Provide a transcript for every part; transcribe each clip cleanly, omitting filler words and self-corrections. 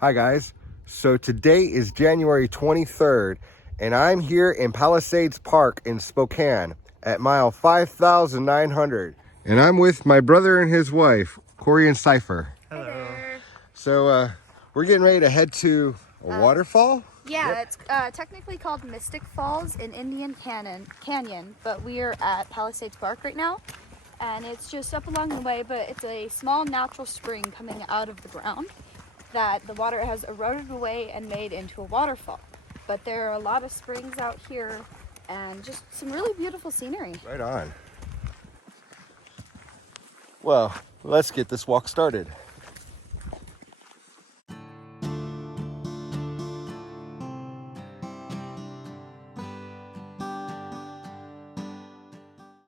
Hi guys, so today is January 23rd and I'm here in Palisades Park in Spokane at mile 5,900 and I'm with my brother and his wife, Cory and Cypher. Hello. Hi there. So we're getting ready to head to a waterfall? Yeah, yep. It's technically called Mystic Falls in Indian Canyon, but we are at Palisades Park right now. And it's just up along the way, but it's a small natural spring coming out of the ground that the water has eroded away and made into a waterfall. But there are a lot of springs out here and just some really beautiful scenery. Right on. Well, let's get this walk started.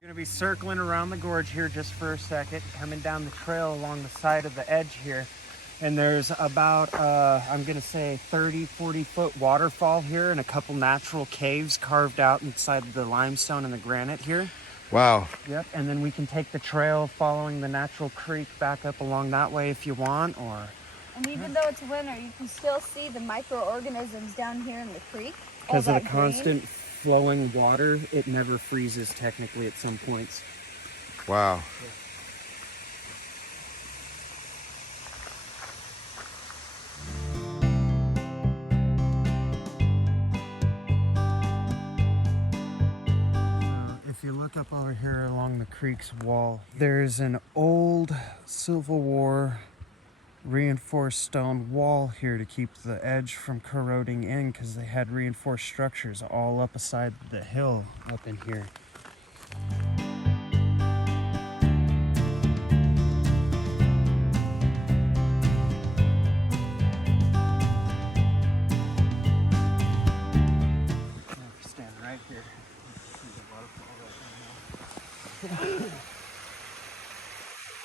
Going to be circling around the gorge here just for a second, coming down the trail along the side of the edge here. And there's about, I'm going to say 40 foot waterfall here and a couple natural caves carved out inside the limestone and the granite here. Wow. Yep, and then we can take the trail following the natural creek back up along that way if you want, or... And even though it's winter, you can still see the microorganisms down here in the creek. Because of the constant flowing water, it never freezes technically at some points. Wow. Yeah. If you look up over here along the creek's wall, there's an old Civil War reinforced stone wall here to keep the edge from corroding in, because they had reinforced structures all up beside the hill up in here. Stand right here.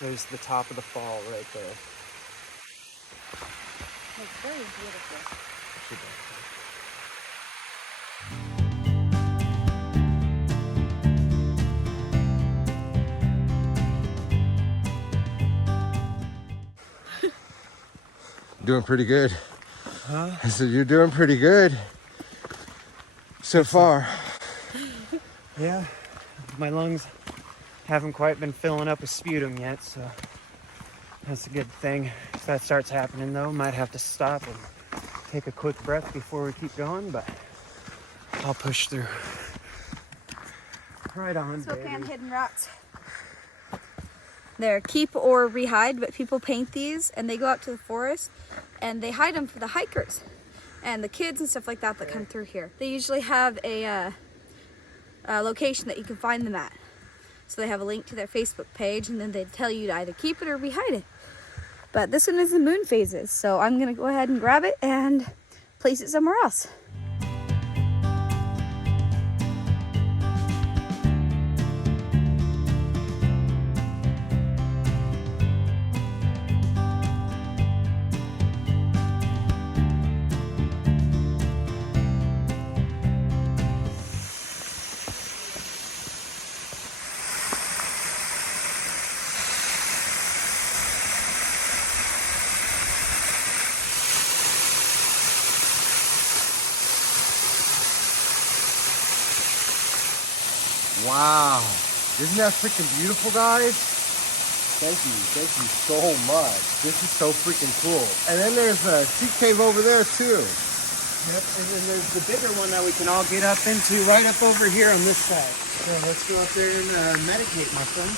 There's the top of the fall right there. It's very beautiful. Doing pretty good. Huh? I said, you're doing pretty good so far. Yeah, my lungs haven't quite been filling up with sputum yet, so that's a good thing. If that starts happening though, might have to stop and take a quick breath before we keep going, but I'll push through. Right on, Spokane baby. Hidden Rocks. They're keep or rehide, but people paint these and they go out to the forest and they hide them for the hikers and the kids and stuff like that that come through here. They usually have a location that you can find them at. So they have a link to their Facebook page and then they tell you to either keep it or rehide it. But this one is the moon phases, so I'm gonna go ahead and grab it and place it somewhere else. Wow. Isn't that freaking beautiful, guys? Thank you so much. This is so freaking cool. And then there's a sea cave over there too. Yep, and then there's the bigger one that we can all get up into right up over here on this side. So let's go up there and meditate, my friend.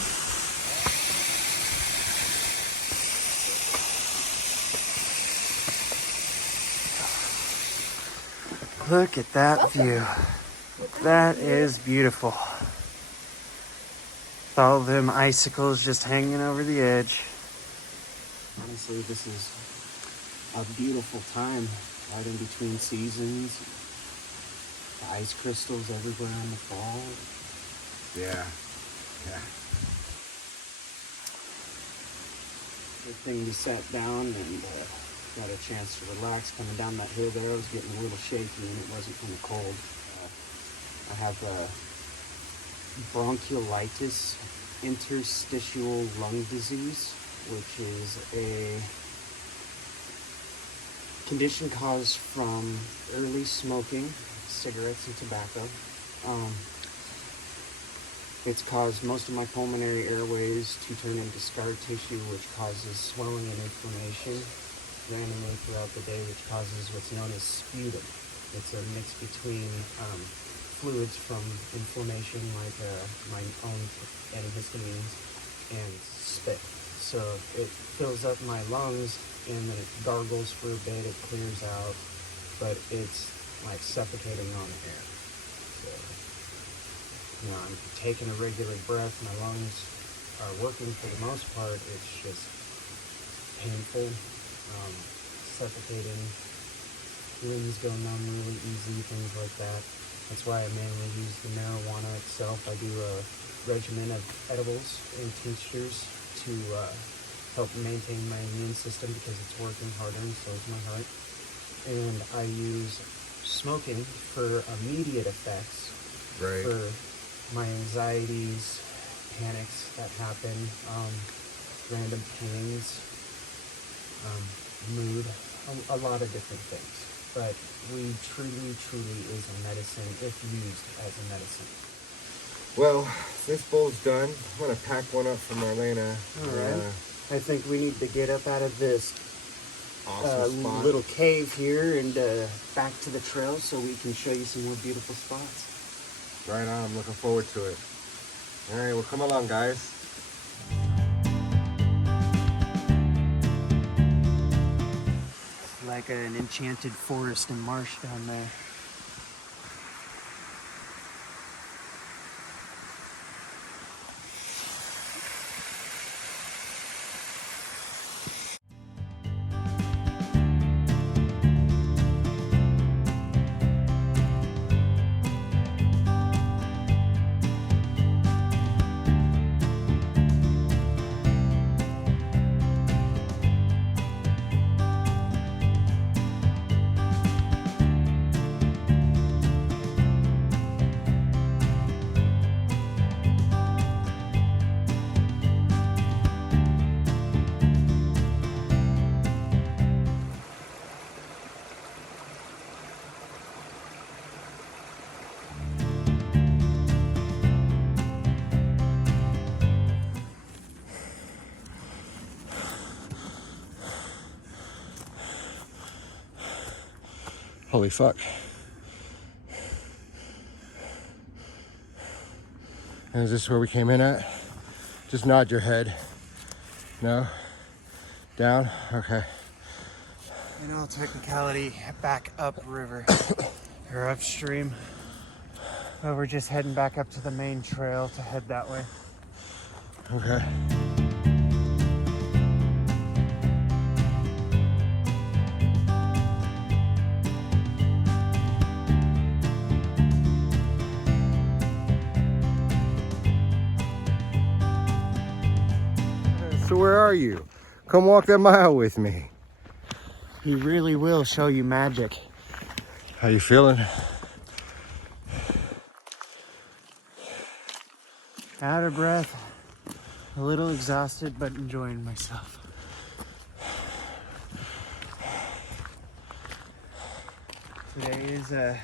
Look at that view. That is beautiful. With all them icicles just hanging over the edge. Honestly, this is a beautiful time, right in between seasons. The ice crystals everywhere in the fall. Yeah. Good thing we sat down and got a chance to relax. Coming down that hill there, I was getting a little shaky and it wasn't kind of cold. I have bronchiolitis, interstitial lung disease, which is a condition caused from early smoking, cigarettes and tobacco. It's caused most of my pulmonary airways to turn into scar tissue, which causes swelling and inflammation randomly throughout the day, which causes what's known as sputum. It's a mix between fluids from inflammation, like my own antihistamines, and spit. So it fills up my lungs, and then it gargles for a bit, it clears out, but it's like suffocating on air. So, you know, I'm taking a regular breath, my lungs are working for the most part, it's just painful, suffocating, limbs go numb really easy, things like that. That's why I mainly use the marijuana itself. I do a regimen of edibles and tinctures to help maintain my immune system because it's working harder, and so is my heart. And I use smoking for immediate effects, Right. for my anxieties, panics that happen, random pains, mood, a lot of different things. But weed truly is a medicine if used as a medicine. Well, this bowl's done. I'm gonna pack one up for Marlena. All right. I think we need to get up out of this Awesome spot. little cave here and back to the trail so we can show you some more beautiful spots. Right on. I'm looking forward to it. All right, well, come along, guys. Like an enchanted forest and marsh down there. Holy fuck. And is this where we came in at? Just nod your head. No? Down? Okay. In all technicality, back upriver or upstream. But we're just heading back up to the main trail to head that way. Okay. So where are you? Come walk that mile with me. He really will show you magic. How you feeling? Out of breath, a little exhausted, but enjoying myself. Today is a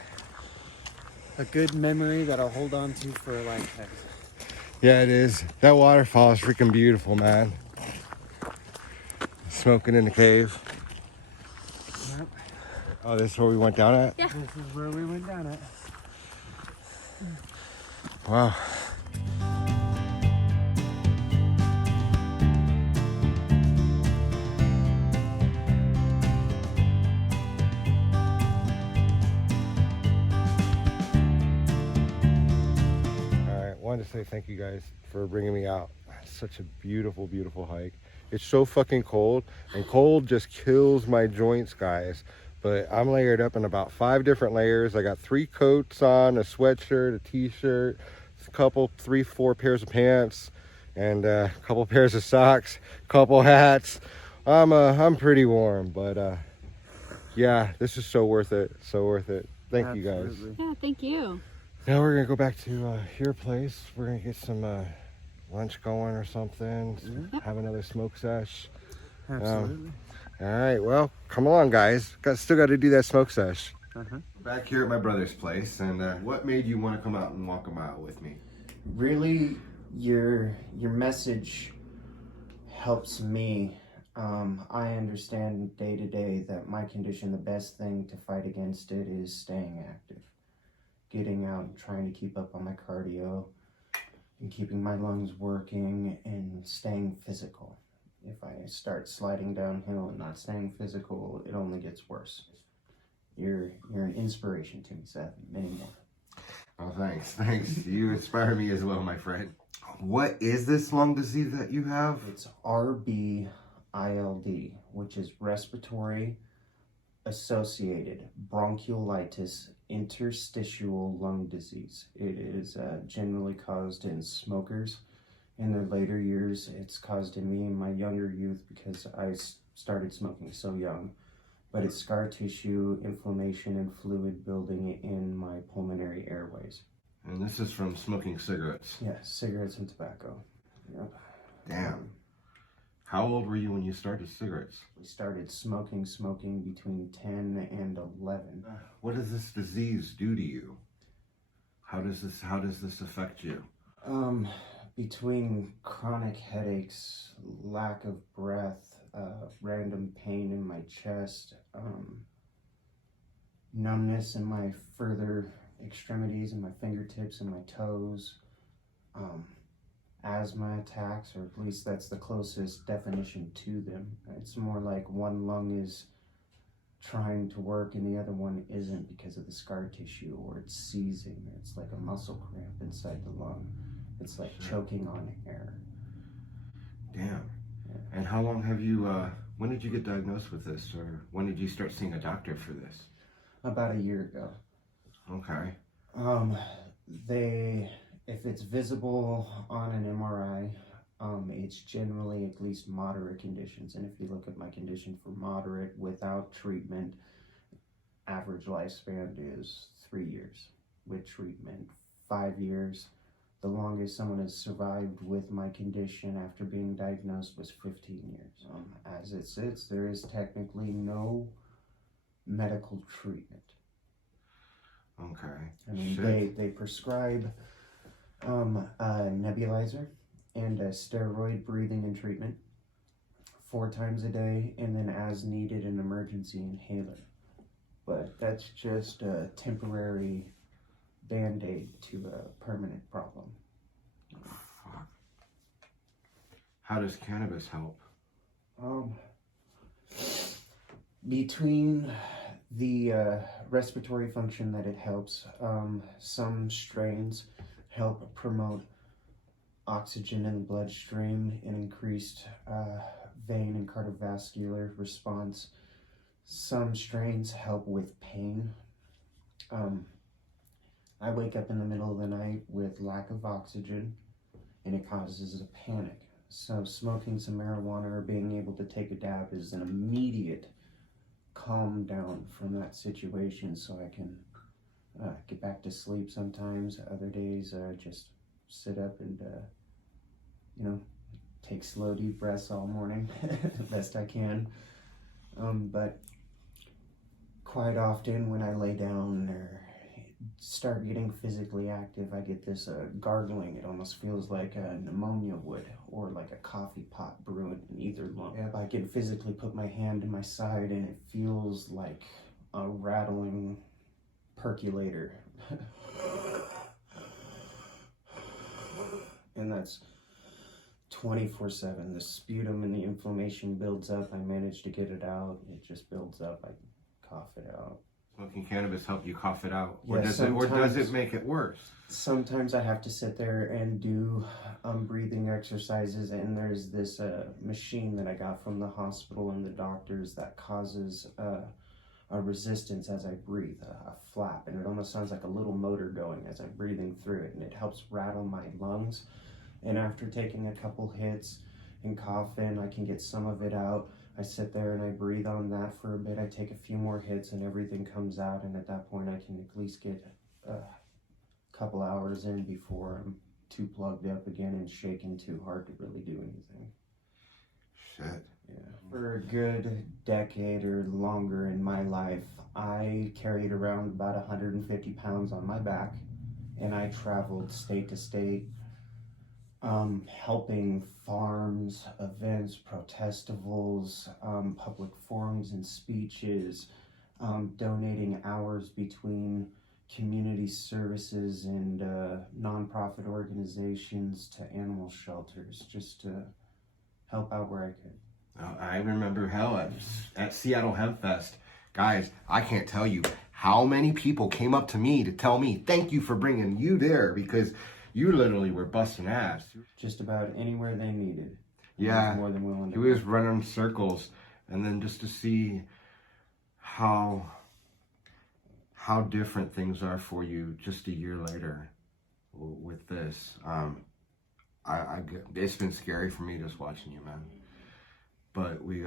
good memory that I'll hold on to for a lifetime. Yeah, it is. That waterfall is freaking beautiful, man. Smoking in the cave. Yep. Oh, this is where we went down at? Yeah. This is where we went down at. Wow. Wanted to say thank you guys for bringing me out. It's such a beautiful, beautiful hike. It's so fucking cold, and cold just kills my joints, guys. But I'm layered up in about 5 different layers. I got 3 coats on, a sweatshirt, a t-shirt, a couple, 3, 4 pairs of pants, and a couple pairs of socks, couple hats. I'm pretty warm, but yeah, this is so worth it. So worth it. Thank you guys. Absolutely. Yeah, thank you. Now we're gonna go back to your place. We're gonna get some lunch going or something. Mhm. Have another smoke sesh. Absolutely. All right, well, come along, guys. Still got to do that smoke sesh. Uh-huh. Back here at my brother's place, and what made you want to come out and walk a mile with me? Really, your message helps me. I understand day to day that my condition, the best thing to fight against it is staying active, getting out and trying to keep up on my cardio and keeping my lungs working and staying physical. If I start sliding downhill and not staying physical, it only gets worse. You're an inspiration to me, Seth. Many more. Oh, thanks. You inspire me as well, my friend. What is this lung disease that you have? It's RBILD, which is respiratory associated bronchiolitis interstitial lung disease. It is generally caused in smokers. In their later years, it's caused in me in my younger youth because I started smoking so young. But it's scar tissue, inflammation, and fluid building in my pulmonary airways. And this is from smoking cigarettes. Yeah, cigarettes and tobacco. Yep. Damn. How old were you when you started cigarettes? We started smoking between 10 and 11. What does this disease do to you? How does this affect you? Between chronic headaches, lack of breath, random pain in my chest, numbness in my further extremities and my fingertips and my toes, asthma attacks, or at least that's the closest definition to them. It's more like one lung is trying to work and the other one isn't because of the scar tissue, or it's seizing, or it's like a muscle cramp inside the lung. It's like choking on air. Damn. Yeah. And how long have you, when did you get diagnosed with this, or when did you start seeing a doctor for this? About a year ago. Okay. If it's visible on an MRI, it's generally at least moderate conditions. And if you look at my condition for moderate without treatment, average lifespan is 3 years. With treatment, 5 years. The longest someone has survived with my condition after being diagnosed was 15 years. As it sits, there is technically no medical treatment. Okay. I mean, they prescribe a nebulizer and a steroid breathing and treatment 4 times a day, and then as needed an emergency inhaler. But that's just a temporary band-aid to a permanent problem. Fuck. How does cannabis help? Between the respiratory function that it helps, some strains help promote oxygen in the bloodstream and increased vein and cardiovascular response. Some strains help with pain. I wake up in the middle of the night with lack of oxygen and it causes a panic. So smoking some marijuana or being able to take a dab is an immediate calm down from that situation, so I can get back to sleep sometimes. Other days just sit up and take slow deep breaths all morning the best I can. But quite often when I lay down or start getting physically active, I get this gargling. It almost feels like pneumonia would, or like a coffee pot brewing in either lung. Yep, I can physically put my hand to my side and it feels like a rattling percolator. And that's 24/7. The sputum and the inflammation builds up. I manage to get it out. It just builds up. I cough it out. Smoking cannabis help you cough it out, Yeah, or does it make it worse? Sometimes I have to sit there and do breathing exercises, and there's this machine that I got from the hospital and the doctors that causes a resistance as I breathe, a flap, and it almost sounds like a little motor going as I'm breathing through it, and it helps rattle my lungs. And after taking a couple hits and coughing, I can get some of it out. I sit there and I breathe on that for a bit. I take a few more hits and everything comes out, and at that point I can at least get a couple hours in before I'm too plugged up again and shaking too hard to really do anything. Shit. For a good decade or longer in my life, I carried around about 150 pounds on my back, and I traveled state to state, helping farms, events, protestivals, public forums and speeches, donating hours between community services and nonprofit organizations to animal shelters, just to help out where I could. I remember at Seattle Hemp Fest, guys, I can't tell you how many people came up to me to tell me thank you for bringing you there, because you literally were busting ass. Just about anywhere they needed. Yeah, more than willing to. he was running circles, and then just to see how different things are for you just a year later with this. It's been scary for me just watching you, man. But we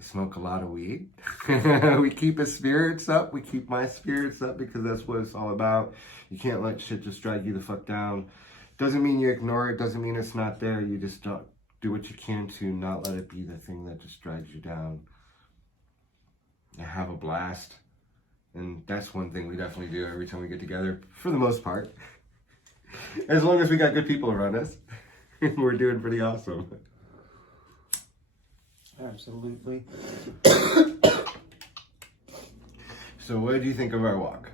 smoke a lot of weed. We keep his spirits up. We keep my spirits up, because that's what it's all about. You can't let shit just drag you the fuck down. Doesn't mean you ignore it. Doesn't mean it's not there. You just don't do what you can to not let it be the thing that just drags you down. And have a blast. And that's one thing we definitely do every time we get together, for the most part. As long as we got good people around us, we're doing pretty awesome. Absolutely. So what did you think of our walk?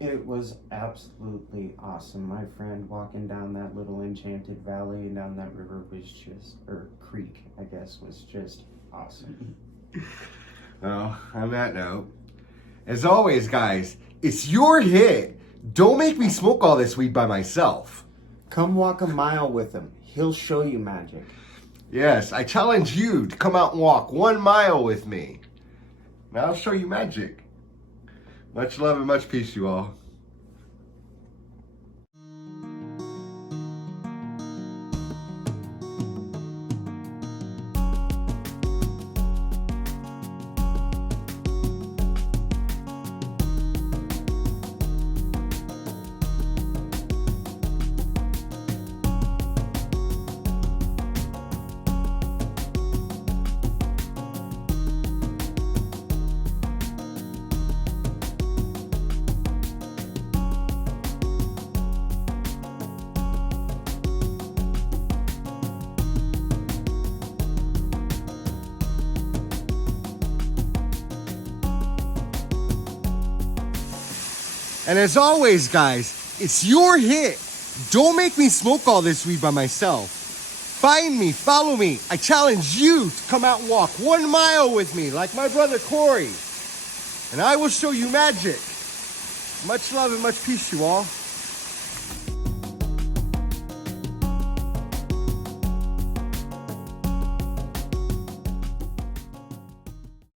It was absolutely awesome, my friend. Walking down that little enchanted valley and down that river was just, or creek, I guess, was just awesome. Well, on that note, as always, guys, it's your hit. Don't make me smoke all this weed by myself. Come walk a mile with him. He'll show you magic. Yes, I challenge you to come out and walk 1 mile with me. Now I'll show you magic. Much love and much peace, you all. And as always, guys, it's your hit. Don't make me smoke all this weed by myself. Find me, follow me. I challenge you to come out and walk 1 mile with me, like my brother Cory. And I will show you magic. Much love and much peace, you all.